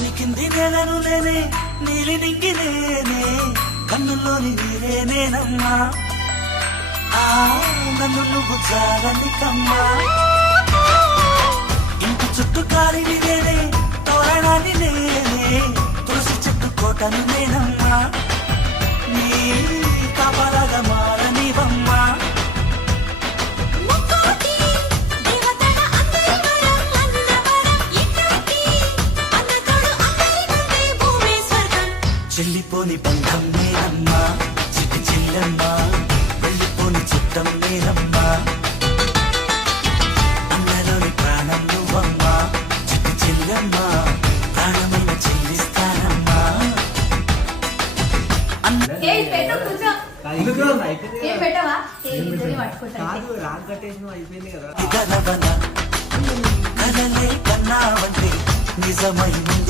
వాని కింది నేలను నేనే, నీలి నింగి నేనే, కన్నుల్లోని నీరే నేనమ్మా. నన్ను నువ్వు చాలని కమ్మా. ఇంటి చుట్టూ కాలిని నేనే, తోరణాన్ని నేనే, తులసి చెట్టు కోటను నేనమ్మా. నీ కాపలాగా మారనివమ్మా. చెల్లిపోని బంధం నేనమ్మా, చిట్టి చెల్లమ్మా, వెళ్ళిపోని చుట్టం నేనమ్మా. అన్నలోని ప్రాణం నువ్వమ్మా, చిట్టి చెల్లమ్మా, ప్రాణమైన చెల్లిస్తానమ్మా. కలలే కన్నావంటే నిజమైంది.